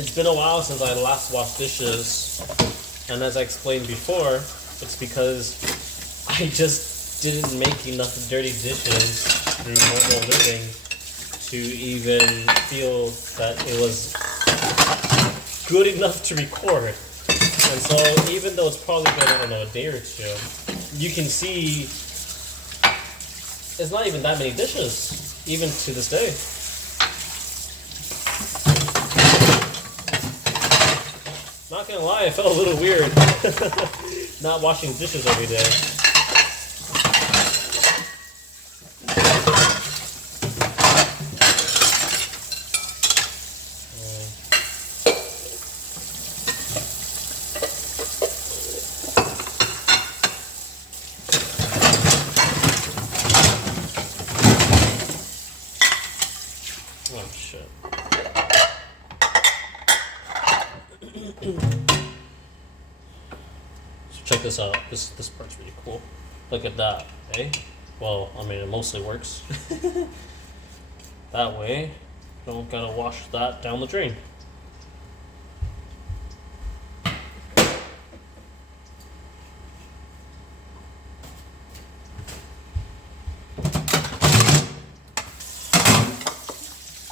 It's been a while since I last washed dishes, and as I explained before, it's because I just didn't make enough dirty dishes through normal living to even feel that it was good enough to record. And so even though it's probably been, I don't know, a day or two, you can see it's not even that many dishes, even to this day. Not gonna lie, it felt a little weird not washing dishes every day. Oh shit. So check this out. This part's really cool. Look at that, eh? Well, I mean, it mostly works. That way, don't gotta wash that down the drain.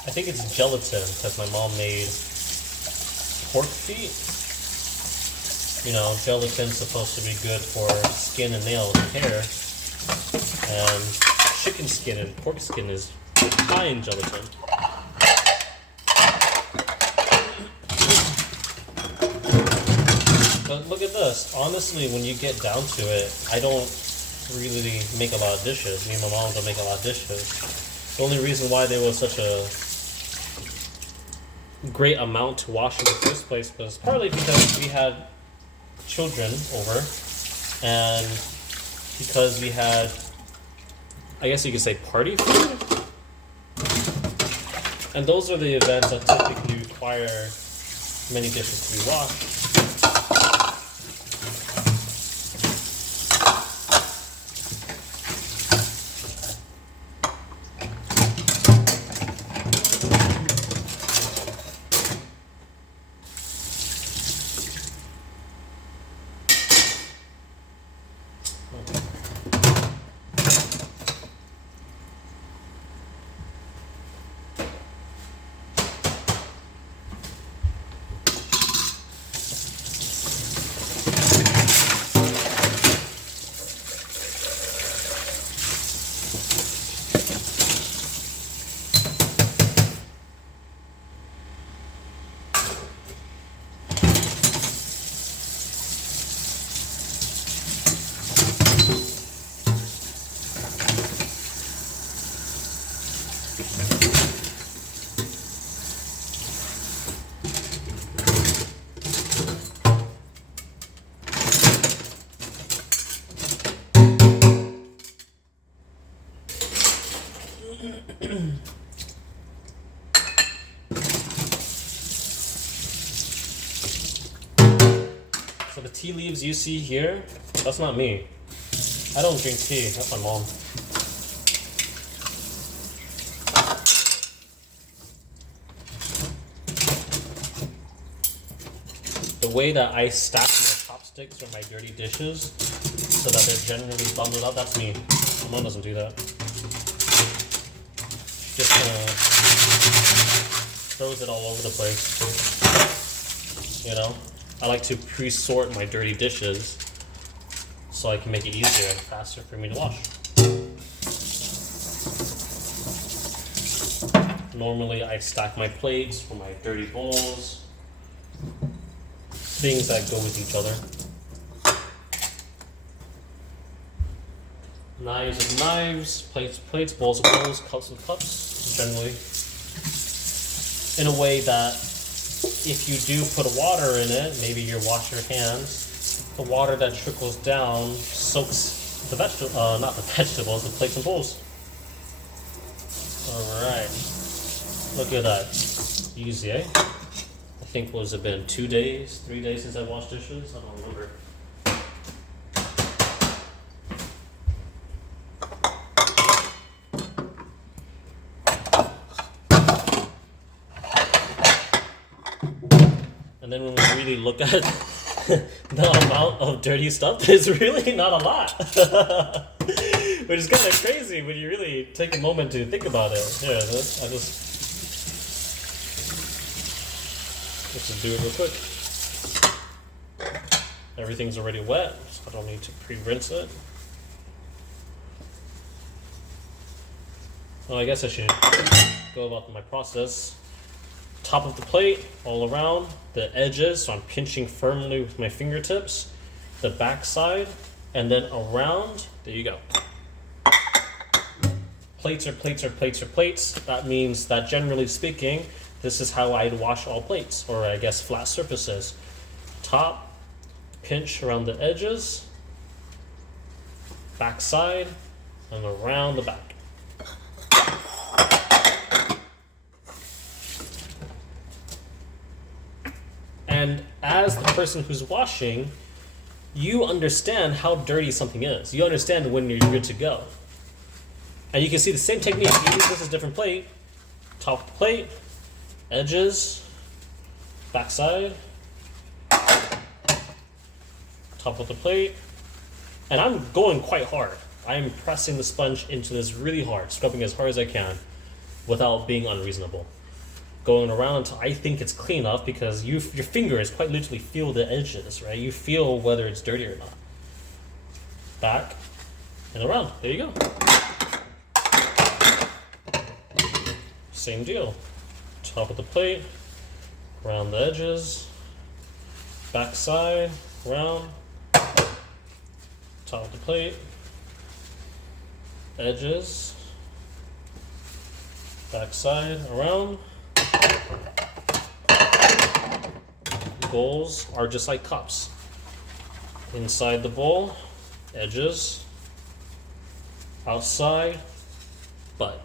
I think it's gelatin because my mom made pork feet. You know, gelatin's supposed to be good for skin and nails and hair. And chicken skin and pork skin is high in gelatin. But look at this. Honestly, when you get down to it, I don't really make a lot of dishes. Me and my mom don't make a lot of dishes. The only reason why there was such a great amount to wash in the first place was partly because we had children over, and because we had, I guess you could say, party food. And those are the events that typically require many dishes to be washed. So the tea leaves you see here, that's not me. I don't drink tea, that's my mom. The way that I stack my chopsticks or my dirty dishes so that they're generally bundled up, that's me. My mom doesn't do that. Just throws it all over the place. You know? I like to pre-sort my dirty dishes so I can make it easier and faster for me to wash. Normally I stack my plates for my dirty bowls, things that go with each other. Knives and knives, plates, bowls of bowls, cups of cups, generally. In a way that if you do put water in it, maybe you wash your hands, the water that trickles down soaks the not the vegetables, the plates and bowls. Alright. Look at that. Easy, eh? I think, what has it been, 2 days, 3 days since I washed dishes? I don't remember. And then when we really look at the amount of dirty stuff, it's really not a lot. Which is kind of crazy when you really take a moment to think about it. Here, let's just do it real quick. Everything's already wet, so I don't need to pre-rinse it. Well, I guess I should go about my process. Top of the plate, all around, the edges, so I'm pinching firmly with my fingertips, the back side, and then around, there you go. Plates are plates are plates are plates. That means that generally speaking, this is how I'd wash all plates, or I guess flat surfaces. Top, pinch around the edges, back side, and around the back. And as the person who's washing, you understand how dirty something is. You understand when you're good to go. And you can see the same technique. Even if this is a different plate, top of the plate, edges, backside, top of the plate. And I'm going quite hard. I'm pressing the sponge into this really hard, scrubbing as hard as I can without being unreasonable. Going around until I think it's clean enough, because your fingers quite literally feel the edges, right? You feel whether it's dirty or not. Back and around. There you go. Same deal. Top of the plate, around the edges, back side, round, top of the plate, edges, back side, around. Bowls are just like cups. Inside the bowl, edges, outside, butt.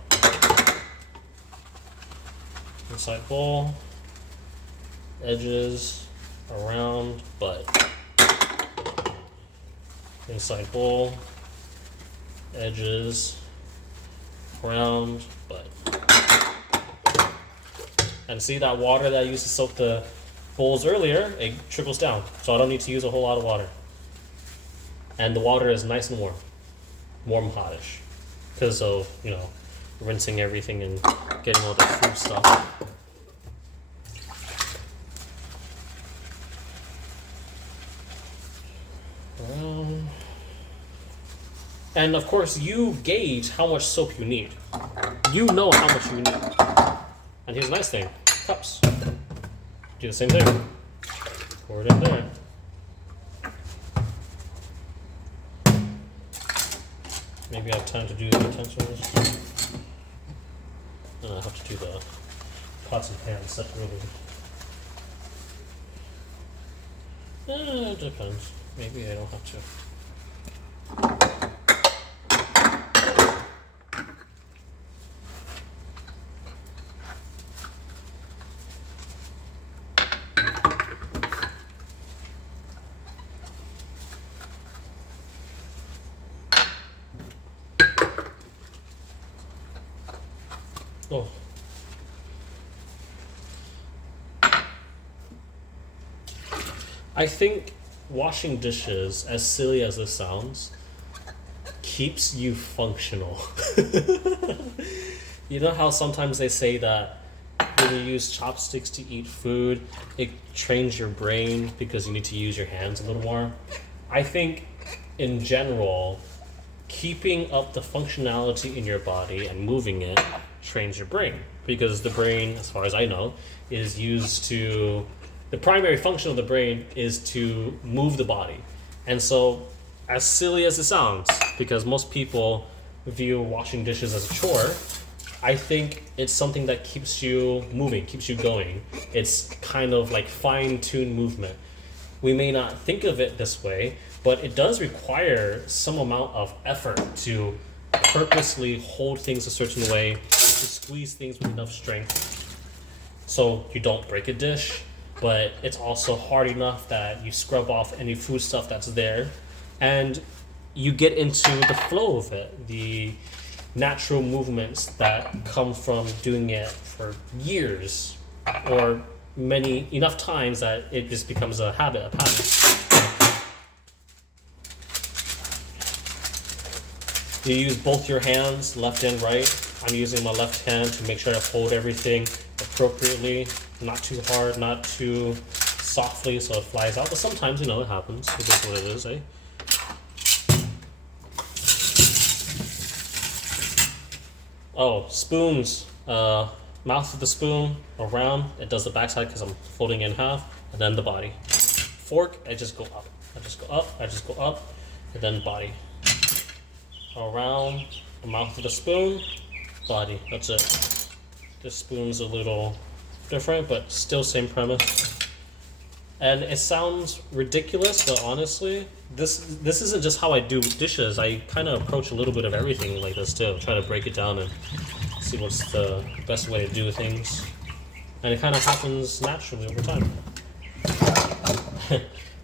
Inside bowl, edges, around, butt. Inside bowl, edges, around, butt. And see that water that I used to soak the bowls earlier, it trickles down. So I don't need to use a whole lot of water. And the water is nice and warm. Warm, hotish. Because of, rinsing everything and getting all the food stuff. And of course, you gauge how much soap you need. You know how much you need. And here's a nice thing, cups. Do the same thing. Pour it in there. Maybe I have time to do the utensils. And I have to do the pots and pans separately. It depends. Maybe I don't have to. Oh. I think washing dishes, as silly as this sounds, keeps you functional. You know how sometimes they say that when you use chopsticks to eat food, it trains your brain because you need to use your hands a little more? I think, in general, keeping up the functionality in your body and moving it trains your brain, because the brain, as far as I know, is used to, the primary function of the brain is to move the body. And so, as silly as it sounds, because most people view washing dishes as a chore, I think it's something that keeps you moving, keeps you going. It's kind of like fine-tuned movement. We may not think of it this way, but it does require some amount of effort to purposely hold things a certain way, to squeeze things with enough strength so you don't break a dish, but it's also hard enough that you scrub off any food stuff that's there, and you get into the flow of it, the natural movements that come from doing it for years, or enough times that it just becomes a habit, a pattern. You use both your hands, left and right. I'm using my left hand to make sure I hold everything appropriately, not too hard, not too softly so it flies out. But sometimes, it happens. It is what it is, eh? Oh, spoons. Mouth of the spoon around. It does the backside because I'm folding in half, and then the body. Fork, I just go up. I just go up. I just go up, and then body. Around the mouth of the spoon, body. That's it. This spoon's a little different, but still same premise. And it sounds ridiculous, but honestly, this isn't just how I do dishes. I kind of approach a little bit of everything like this too. Try to break it down and see what's the best way to do things. And it kind of happens naturally over time.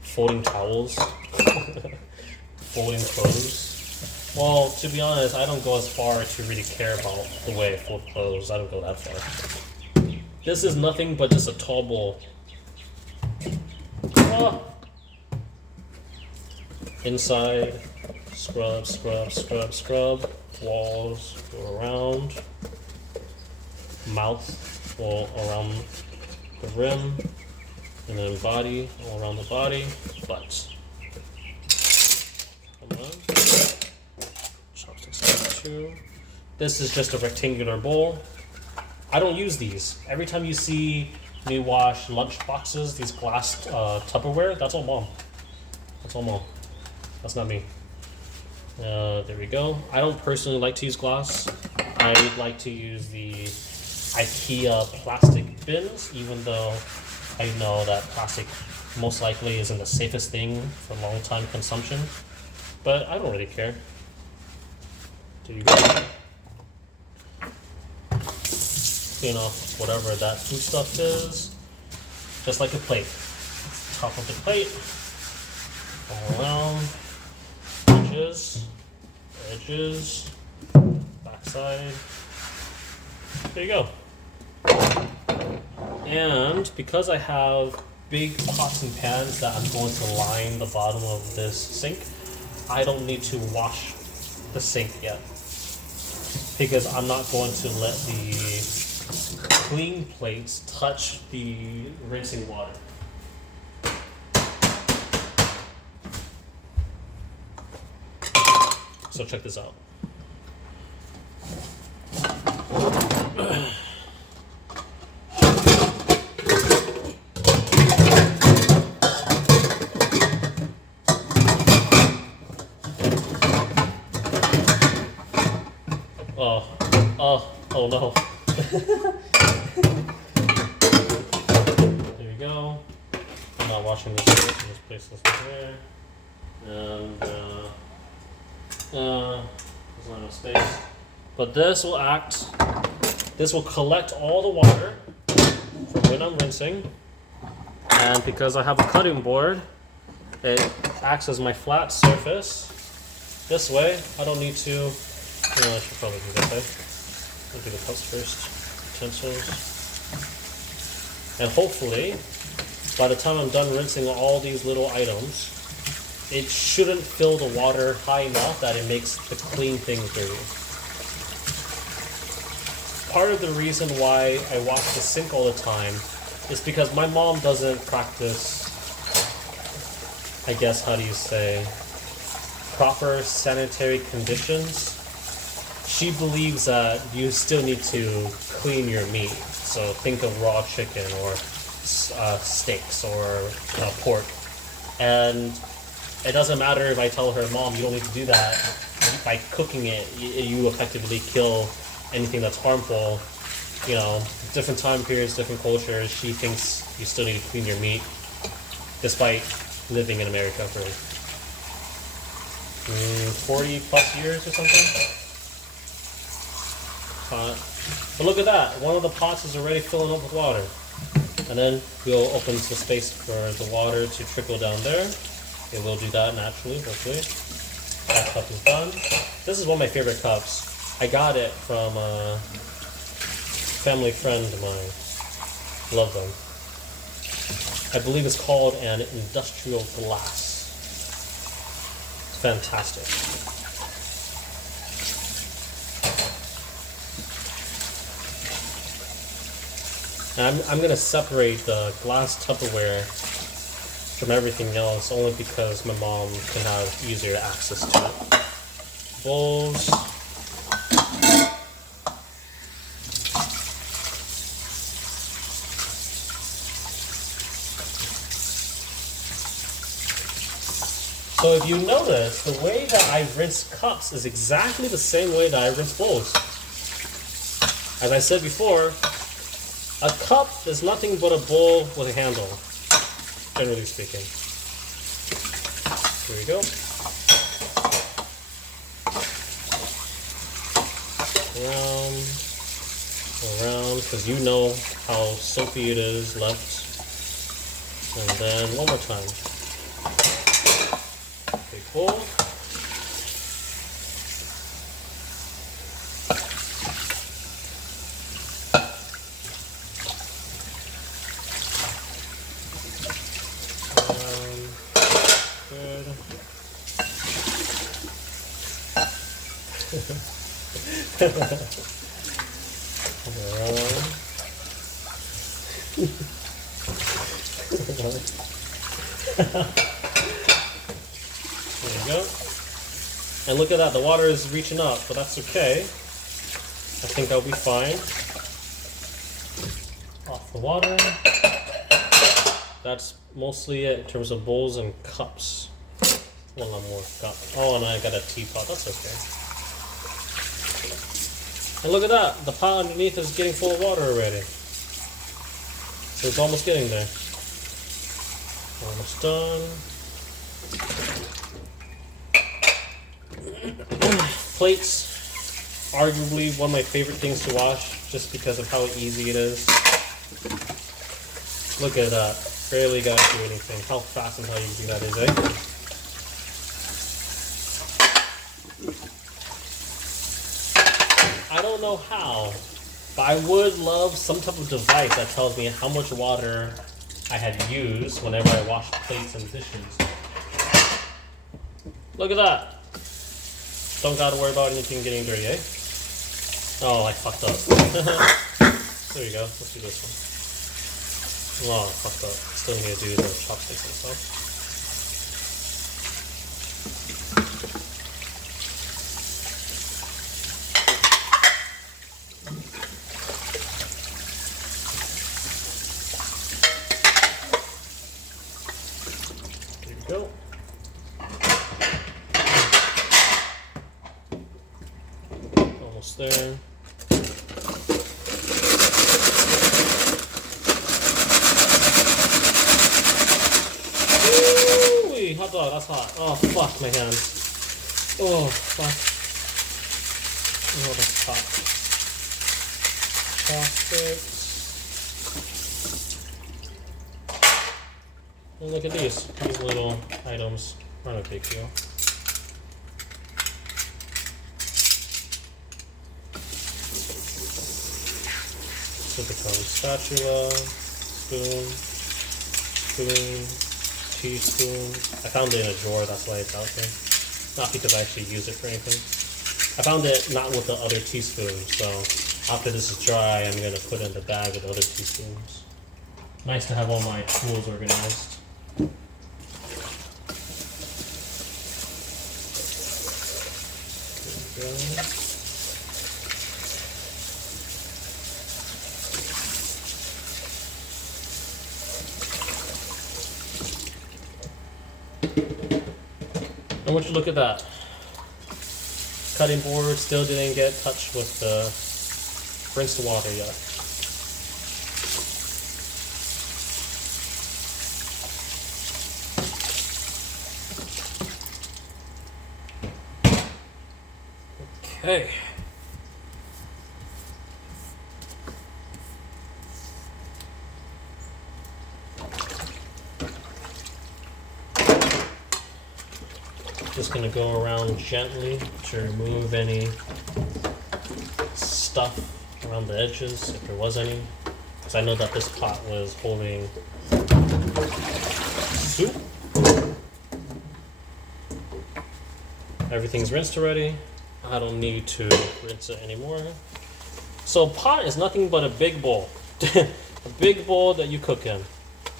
Folding towels. Folding clothes. Well, to be honest, I don't go as far to really care about the way I fold clothes. I don't go that far. This is nothing but just a tall bowl. Oh. Inside, scrub, scrub, scrub, scrub. Walls go around. Mouth all around the rim. And then body all around the body. Butt. Come on. Chopsticks too. This is just a rectangular bowl. I don't use these. Every time you see me wash lunch boxes, these glass Tupperware, that's all mom. That's all mom. That's not me. There we go. I don't personally like to use glass. I would like to use the IKEA plastic bins, even though I know that plastic most likely isn't the safest thing for long time consumption. But I don't really care. There you go. Whatever that food stuff is, just like a plate. Top of the plate, all around, edges, backside. There you go. And because I have big pots and pans that I'm going to line the bottom of this sink, I don't need to wash the sink yet, because I'm not going to let the clean plates touch the rinsing water. So check this out. Oh no. There you go. I'm not washing this. Just place this there. And there's not enough space. But this will collect all the water from when I'm rinsing. And because I have a cutting board, it acts as my flat surface. This way, I don't need to. I should probably do that way. I'll do the cups first, utensils. And hopefully, by the time I'm done rinsing all these little items, it shouldn't fill the water high enough that it makes the clean things dirty. Part of the reason why I wash the sink all the time is because my mom doesn't practice, I guess, how do you say, proper sanitary conditions. She believes that you still need to clean your meat. So think of raw chicken or steaks or pork. And it doesn't matter if I tell her, Mom, you don't need to do that. By cooking it, you effectively kill anything that's harmful. Different time periods, different cultures. She thinks you still need to clean your meat, despite living in America for 40 plus years or something. But look at that. One of the pots is already filling up with water. And then we'll open the space for the water to trickle down there. It will do that naturally, hopefully. That cup is done. This is one of my favorite cups. I got it from a family friend of mine. Love them. I believe it's called an industrial glass. It's fantastic. And I'm going to separate the glass Tupperware from everything else only because my mom can have easier access to it. Bowls. So if you notice, the way that I rinse cups is exactly the same way that I rinse bowls. As I said before, a cup is nothing but a bowl with a handle, generally speaking. Here we go. Around, because you know how soapy it is left. And then one more time. Big bowl. There you go. And look at that, the water is reaching up, but that's okay. I think I'll be fine. Off the water. That's mostly it in terms of bowls and cups. One more cup. Oh, and I got a teapot, that's okay. And look at that, the pot underneath is getting full of water already. So it's almost getting there. Almost done. Plates, arguably one of my favorite things to wash just because of how easy it is. Look at that. Barely gotta do anything. How fast and how easy that is, eh? I don't know how, but I would love some type of device that tells me how much water I had used whenever I wash plates and dishes. Look at that. Don't gotta worry about anything getting dirty, eh? Oh, I fucked up. There you go. Let's do this one. Oh, I fucked up. Still need to do the chopsticks and stuff. Go. Almost there. Woo-wee, hot dog, that's hot. Oh fuck my hands. Oh fuck. Oh, that's hot. Chopsticks. And look at these little items. Not a big deal. Silicone spatula, spoon, teaspoon. I found it in a drawer, that's why it's out there. Not because I actually use it for anything. I found it not with the other teaspoons, so after this is dry, I'm gonna put it in the bag with the other teaspoons. Nice to have all my tools organized. I want you to look at that. Cutting board still didn't get touched with the rinsed water yet. Okay. Just gonna go around gently to remove any stuff around the edges, if there was any. Because I know that this pot was holding soup. Everything's rinsed already. I don't need to rinse it anymore. So pot is nothing but a big bowl. A big bowl that you cook in.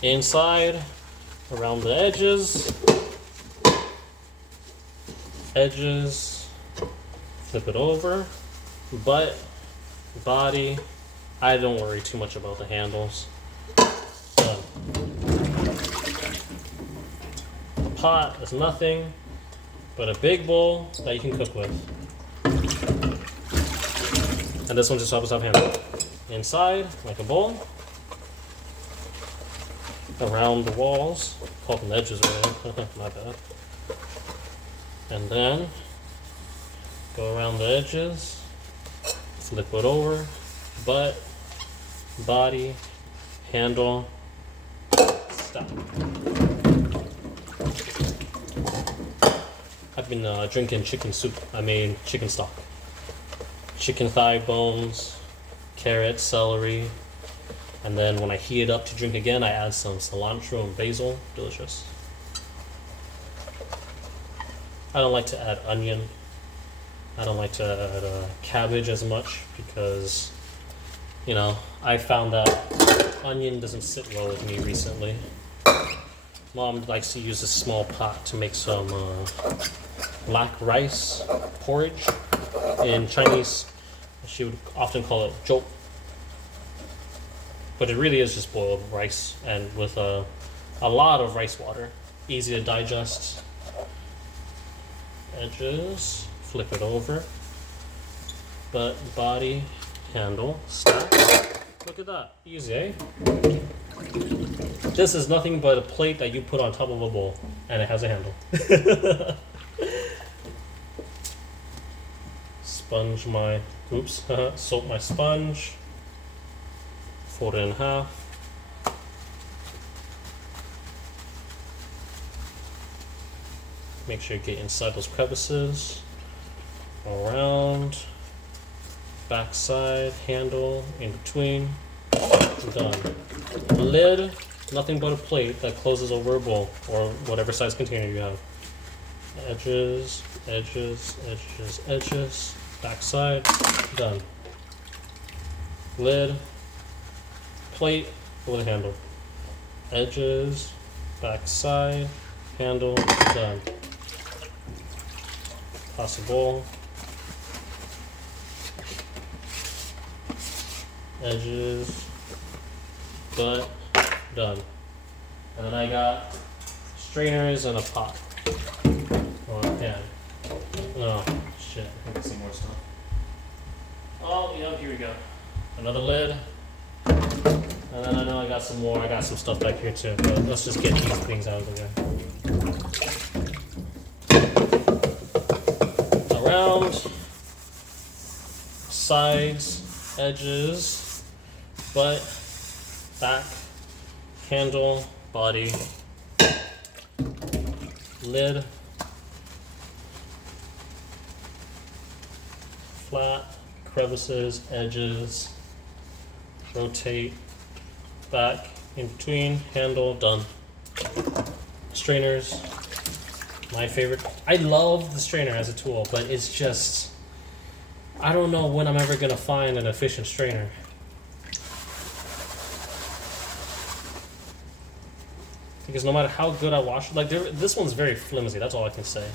Inside, around the edges, flip it over, butt, body. I don't worry too much about the handles. Done. The pot is nothing but a big bowl that you can cook with. And this one just happens to have handle. Inside, like a bowl. Around the walls. Call them edges, really. My bad. And then go around the edges. Flip it over. Butt, body, handle. Stop. I've been drinking chicken soup. I made chicken stock. Chicken thigh bones, carrot, celery, and then when I heat it up to drink again, I add some cilantro and basil. Delicious. I don't like to add onion. I don't like to add cabbage as much because, you know, I found that onion doesn't sit well with me recently. Mom likes to use a small pot to make some black rice porridge. In Chinese, she would often call it zhou. But it really is just boiled rice and with a lot of rice water. Easy to digest. Edges, flip it over. Butt, body, handle, stack. Look at that, easy, eh? This is nothing but a plate that you put on top of a bowl, and it has a handle. Sponge my, soak my sponge. Fold it in half. Make sure you get inside those crevices. Around. Backside, handle, in between. Done. Lid, nothing but a plate that closes over a bowl or whatever size container you have. Edges, edges, edges, edges. Backside, done. Lid, plate with a handle. Edges, backside, handle, done. Possible. Edges, butt, done. And then I got strainers and a pot. Or a pan. Oh, shit. I think some more stuff. Oh, yeah, here we go. Another lid. And then I know I got some more. I got some stuff back here too. But let's just get these things out of the way. Around. Sides. Edges. Butt, back, handle, body, lid, flat, crevices, edges, rotate, back, in between, handle, done. Strainers, my favorite. I love the strainer as a tool, but it's just, I don't know when I'm ever going to find an efficient strainer. Because no matter how good I wash it, like this one's very flimsy, that's all I can say.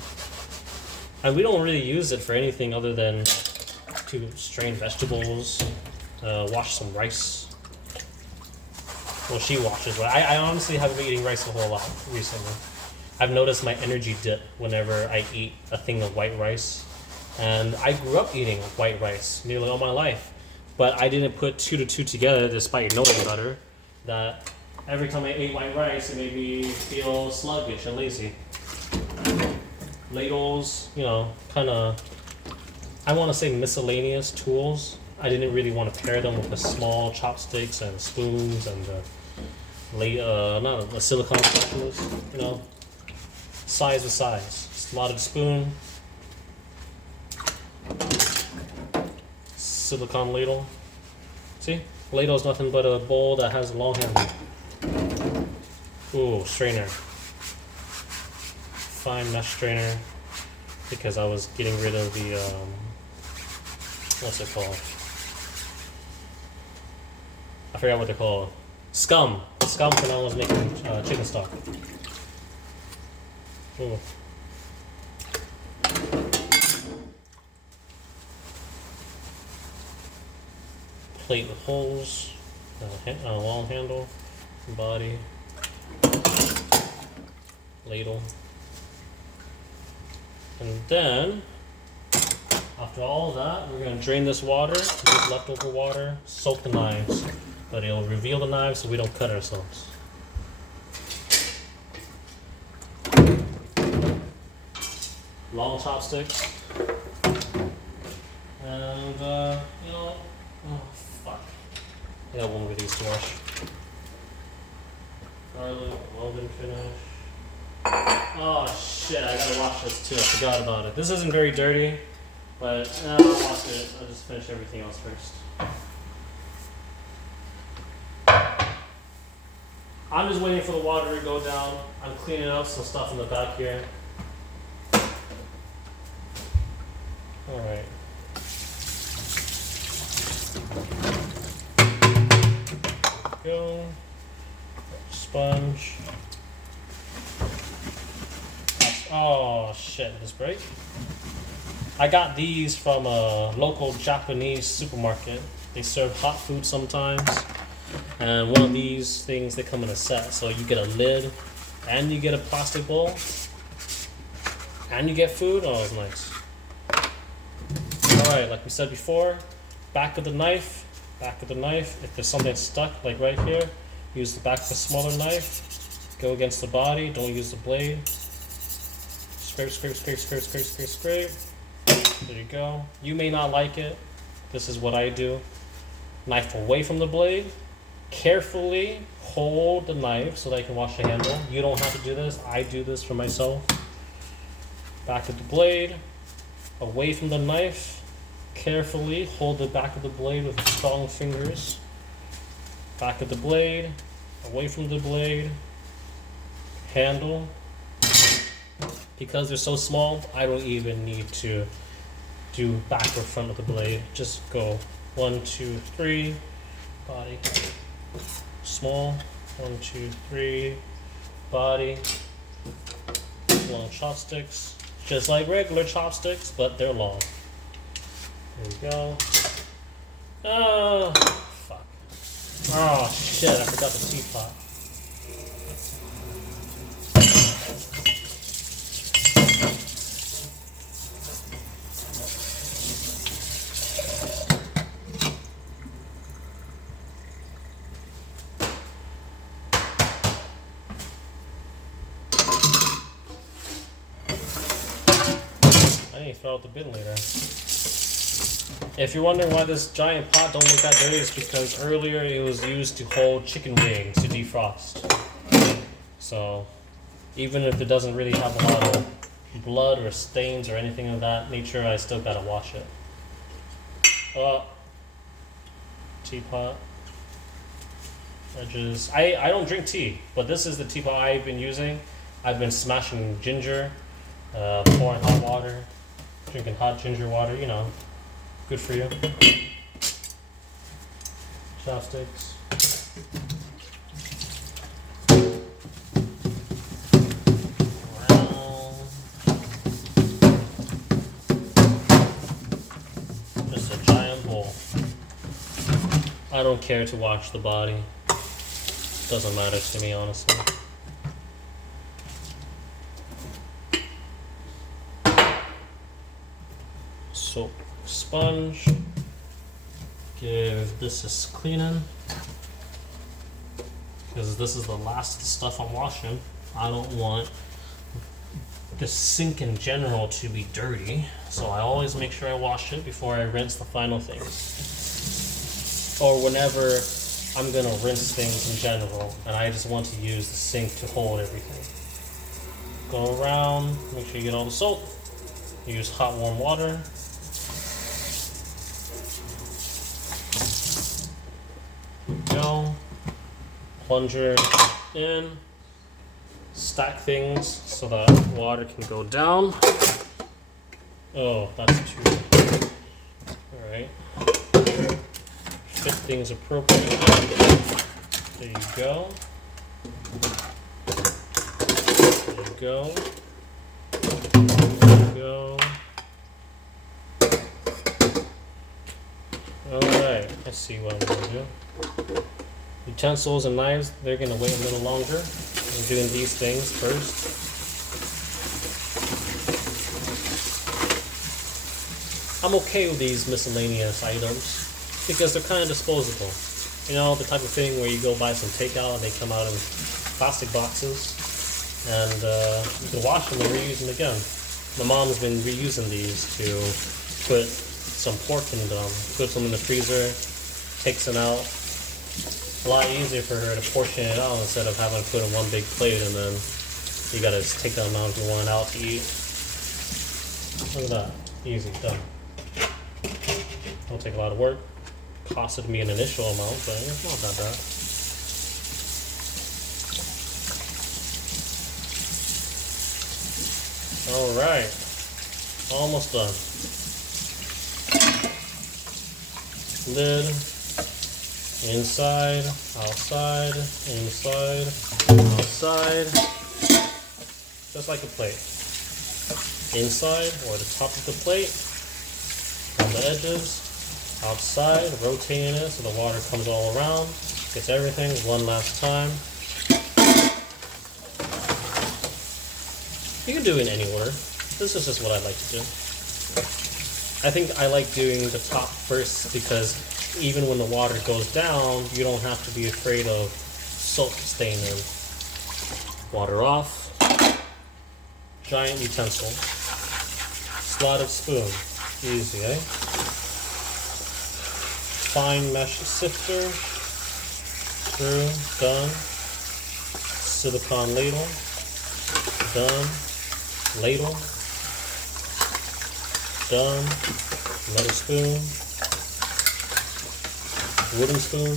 And we don't really use it for anything other than to strain vegetables, wash some rice. Well, she washes, but I honestly haven't been eating rice a whole lot recently. I've noticed my energy dip whenever I eat a thing of white rice. And I grew up eating white rice nearly all my life. But I didn't put two to two together, despite knowing better, that every time I ate white rice, it made me feel sluggish and lazy. Ladles, you know, kind of, I want to say miscellaneous tools. I didn't really want to pair them with the small chopsticks and spoons and the silicone spatulas, you know. Size with size. Slotted spoon. Silicone ladle. See? Ladle is nothing but a bowl that has a long handle. Ooh, strainer. Fine mesh strainer. Because I was getting rid of the, what's it called? I forgot what they're called. Scum. Scum when I was making chicken stock. Ooh. Plate with holes, long handle, body, ladle. And then, after all of that, we're going to drain this water, use leftover water, soak the knives. But it'll reveal the knives so we don't cut ourselves. Long chopsticks. And, you know, oh, fuck. I got one of these to wash. Garlic, well been finished. Oh shit, I gotta wash this too. I forgot about it. This isn't very dirty, but I'll wash it. I'll just finish everything else first. I'm just waiting for the water to go down. I'm cleaning up some stuff in the back here. Alright. Go. Sponge. Oh shit, this break? I got these from a local Japanese supermarket. They serve hot food sometimes. And one of these things, they come in a set. So you get a lid, and you get a plastic bowl, and you get food. Oh, it's nice. Alright, like we said before, back of the knife. If there's something stuck, like right here, use the back of a smaller knife. Go against the body, don't use the blade. Scrape, scrape, scrape, scrape, scrape, scrape, scrape. There you go. You may not like it. This is what I do. Knife away from the blade. Carefully hold the knife so that you can wash the handle. You don't have to do this. I do this for myself. Back of the blade. Away from the knife. Carefully hold the back of the blade with strong fingers. Back of the blade. Away from the blade. Handle. Because they're so small, I don't even need to do back or front of the blade. Just go 1, 2, 3. Body. Small. 1, 2, 3. Body. Long chopsticks. Just like regular chopsticks, but they're long. There we go. Oh, fuck. Oh, shit, I forgot the teapot. Throw out the bin later. If you're wondering why this giant pot don't look that dirty, it's because earlier it was used to hold chicken wings to defrost. So even if it doesn't really have a lot of blood or stains or anything of that nature, I still gotta wash it. Teapot. Edges. I don't drink tea, but this is the teapot I've been using. I've been smashing ginger, pouring hot water. Drinking hot ginger water, you know, good for you. Chopsticks. Just a giant bowl. I don't care to wash the body. Doesn't matter to me, honestly. Soap sponge. Give this a cleaning. Because this is the last stuff I'm washing. I don't want the sink in general to be dirty. So I always make sure I wash it before I rinse the final things. Or whenever I'm going to rinse things in general. And I just want to use the sink to hold everything. Go around, make sure you get all the soap. Use hot warm water. Go. Plunger in. stack things so that water can go down. Oh, that's too. Alright. Fit things appropriately. There you go. There you go. There you go. Alright, let's see what I'm gonna do. Utensils and knives, they're gonna wait a little longer. I'm doing these things first. I'm okay with these miscellaneous items because they're kind of disposable. You know, the type of thing where you go buy some takeout and they come out in plastic boxes and you can wash them and reuse them again. My mom's been reusing these to put some pork in them, puts them in the freezer, takes them out. A lot easier for her to portion it out instead of having to put in one big plate and then you gotta just take the amount you want out to eat. Look at that. Easy, done. Don't take a lot of work. Costed me an initial amount, but it's not that bad. Alright. Almost done. Lid. Inside, outside, inside, outside. Just like a plate. Inside or the top of the plate. On the edges. Outside, rotating it so the water comes all around. Gets everything one last time. You can do it in any order. This is just what I like to do. I think I like doing the top first because even when the water goes down, you don't have to be afraid of soap staining. Water off. Giant utensil. Slotted spoon. Easy, eh? Fine mesh sifter. Screw. Done. Silicone ladle. Done. Ladle. Done. Metal spoon. Wooden spoon.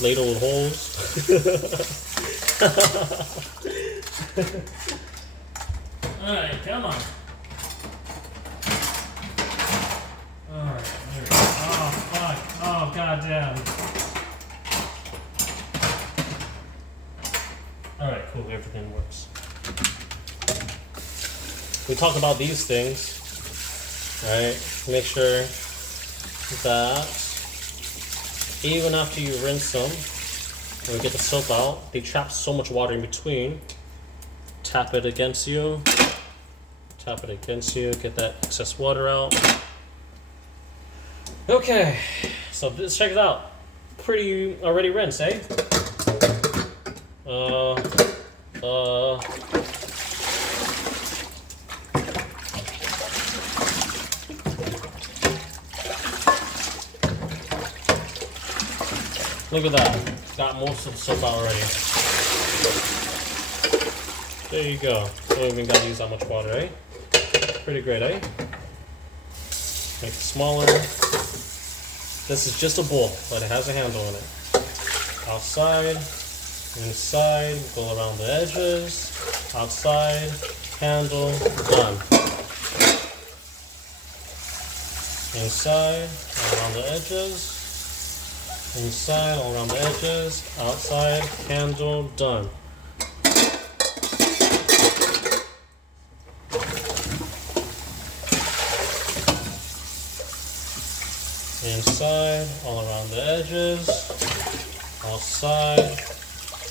Ladle with holes. Alright, come on. Alright, there we go. Oh, fuck. Oh, goddamn. Alright, cool. Everything works. We talked about these things. Alright, make sure that even after you rinse them, when you get the soap out, they trap so much water in between. Tap it against you. Tap it against you, get that excess water out. Okay, so let's check it out. Pretty already rinsed, eh? Look at that. Got most of the soap out already. There you go. Don't even gotta use that much water, eh? Pretty great, eh? Make it smaller. This is just a bowl, but it has a handle on it. Outside, inside, go around the edges. Outside, handle, done. Inside, around the edges. Inside, all around the edges, outside, handle, done. Inside, all around the edges, outside,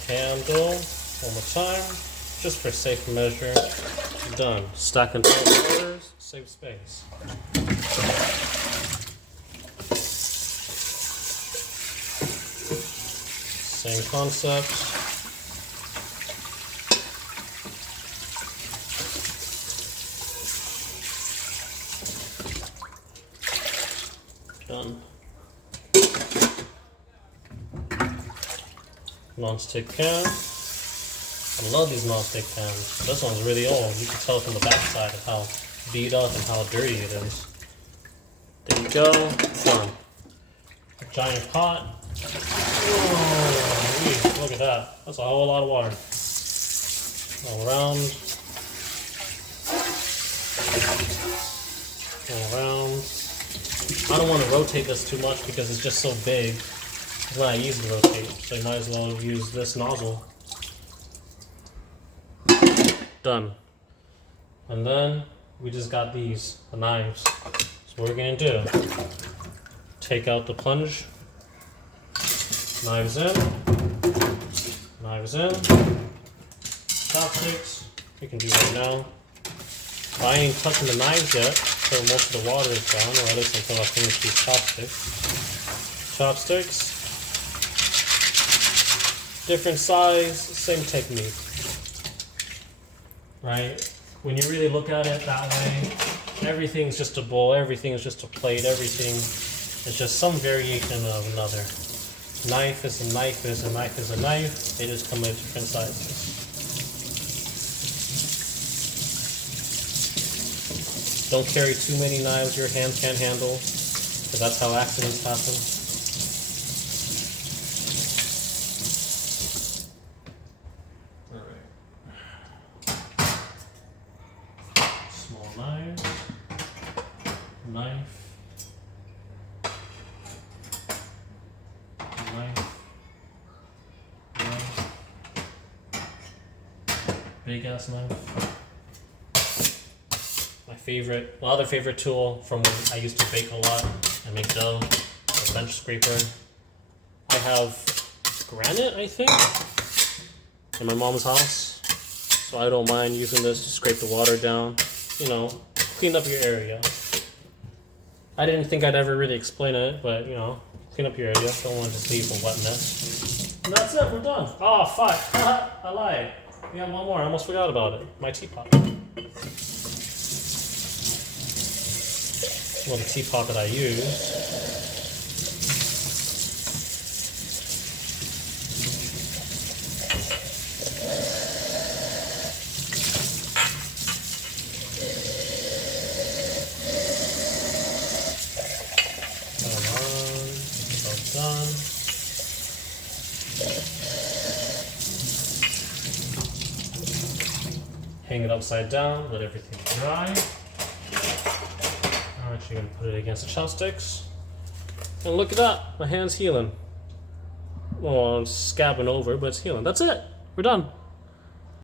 handle, one more time, just for safe measure, done. Stack in 12 quarters, save space. Same concept. Done. Non-stick pan. I love these non-stick pans. This one's really old. You can tell from the backside of how beat up and how dirty it is. There you go. Done. Giant pot. Oh, look at that. That's a whole lot of water. All around. All around. I don't want to rotate this too much because it's just so big. It's not easy to rotate, so you might as well use this nozzle. Done. And then we just got these, the knives. So what we're gonna do, take out the plunge, knives in, chopsticks, we can do right now. I ain't touching the knives yet, until most of the water is down, or at least until I finish these chopsticks. Different size, same technique. Right? When you really look at it that way, everything's just a bowl, everything's just a plate, everything is just some variation of another. Knife is a knife is a knife is a knife. They just come in different sizes. Don't carry too many knives your hands can't handle, because that's how accidents happen. Knife, big ass knife. My favorite, my other favorite tool from when I used to bake a lot and make dough, a bench scraper. I have granite, I think, in my mom's house, so I don't mind using this to scrape the water down. You know, clean up your area. I didn't think I'd ever really explain it, but you know, clean up your area. Don't want to just leave a wet mess. And that's it, we're done. Oh, fuck. I lied. We have one more. I almost forgot about it. My teapot. Well, the teapot that I use. Done. Hang it upside down, let everything dry. I'm actually going to put it against the chopsticks. And look at that, my hand's healing. Well, it's scabbing over, but it's healing. That's it, we're done.